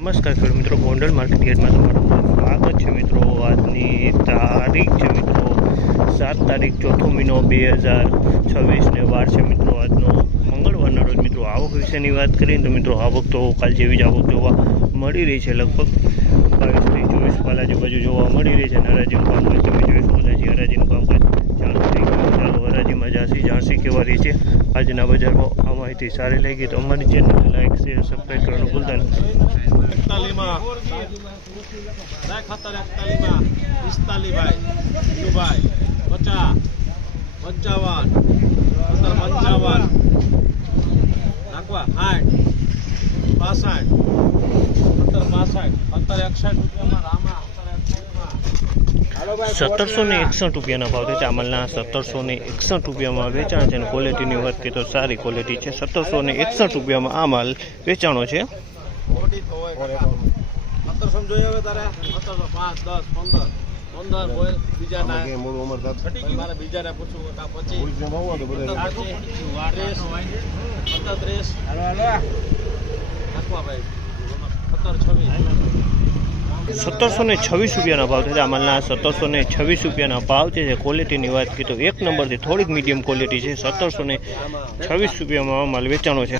નમસ્કાર ખેડૂત મિત્રો, ગોંડલ માર્કેટ યાર્ડમાં તમારું સ્વાગત છે મિત્રો। આજની તારીખ છે મિત્રો 7 તારીખ 4 મહિનો 2026 ને વાર છે મિત્રો આજનો મંગળવારના રોજ। મિત્રો આવક વિશેની વાત કરીએ તો મિત્રો આવક તો કાલ જેવી જ આવક જોવા મળી રહી છે। લગભગ 22 થી 24 પાલ આજુબાજુ જોવા મળી રહી છે। હરાજીનું કામકાજ તમે જોઈ શકો છો। હરાજીનું કામકાજ ચાલુ થઈ ગયું। ચાલો હરાજીમાં જાણસી કેવા રહી છે આજના બજાર ભાવ। આ માહિતી સારી લાગી તો અમારી ચેનલ લાઈક શેર સબસ્ક્રાઈબ કરવાનું ભૂલતા નહીં। 41 માં 45 ભાઈ ભાઈ 50 55 55 નાખવા 60 65 61 રામા 1761 રૂપિયાના ભાવ છે। અમલના 1761 રૂપિયામાં વેચાણ છે અને ક્વોલિટીની વાત કરીએ તો સારી ક્વોલિટી છે। 1761 રૂપિયામાં આ માલ વેચાણો છે। 1700 જોઈએ હવે તારે 1705 10 15 બોલ બીજા ના મારે બીજા ને પૂછું કા 25 હાલો નાખવા ભાઈ 1726 રૂપિયાના ભાવ છે। અમલના 1726 રૂપિયાના ભાવ છે। ક્વોલિટીની વાત કરીએ તો એક નંબરથી થોડીક મીડિયમ ક્વોલિટી છે। 1726 રૂપિયામાં માલ વેચાણો છે।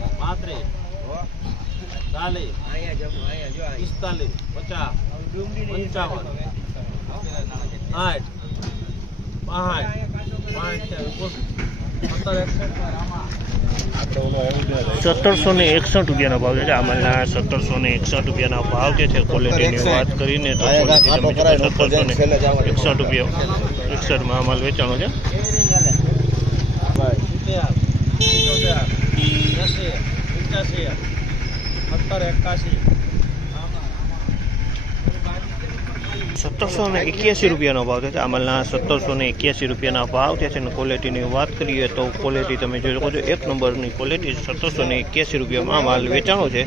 1761 રૂપિયાના ભાવ છે। અમલના 1761 રૂપિયાના ભાવ છે। ક્વોલિટીની વાત કરીને તો 1761 રૂપિયા 61માં માલ વેચાણો છે। 1781 રૂપિયાનો ભાવ છે। અમલના 1781 રૂપિયાના ભાવ છે અને ક્વોલિટીની વાત કરીએ તો ક્વોલિટી તમે જોઈ શકો છો એક નંબરની ક્વોલિટી। 1781 રૂપિયામાં આ માલ વેચાણો છે।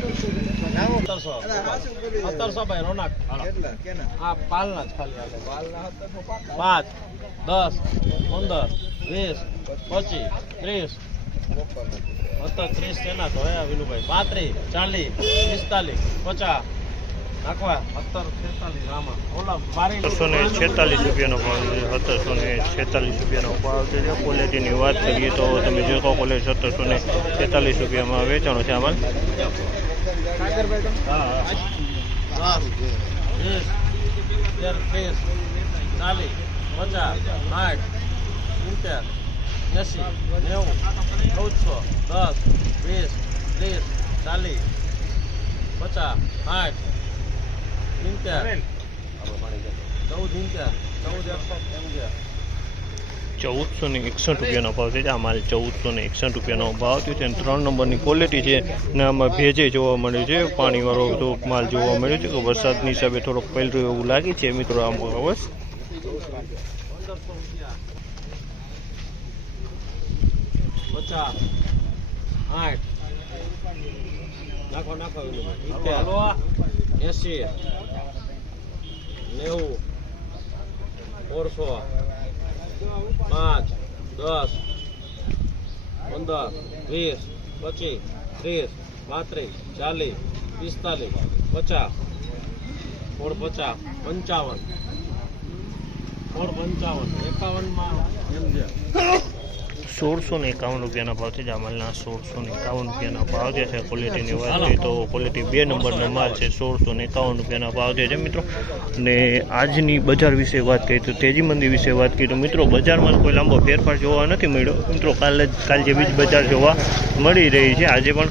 1700 ભાઈ રોનક આ પાલના જ ખાલી 5 10 15 20 25 30 30 તેના તો હે વિનુભાઈ 35 40 45 50 નાખવા 1746 રામા ઓલા 1746 રૂપિયાનો ભાવ છે। 1746 રૂપિયાનો ભાવ છે। ક્વોલિટીની વાત કરીએ તો તમે જો ક્વોલિટી 1746 રૂપિયામાં વેચાણો છે આ માલ। 1461 રૂપિયાનો ભાવ છે। આ માલ 1461 રૂપિયાનો ભાવ થયો છે અને 3 નંબરની ક્વોલિટી છે ને આમાં ભેજે જોવા મળે છે। પાણીવાળો તો માલ જોવા મળ્યો છે કે વરસાદની હિસાબે થોડોક પહેલું એવું લાગે છે મિત્રો આમ બસ। 1651 રૂપિયાના ભાવ છે। જામલના 1651 રૂપિયાના ભાવ છે। ક્વોલિટીની વાત કરીએ તો ક્વોલિટી 2 નંબરનો માલ છે। 1651 રૂપિયાના ભાવ છે મિત્રો। અને આજની બજાર વિશે વાત કરીએ તો તેજી મંદી વિશે વાત કરીએ તો મિત્રો બજારમાં કોઈ લાંબો ફેરફાર જોવા નથી મળ્યો મિત્રો। કાલ જેવી જ બજાર જોવા મળી રહી છે। આજે પણ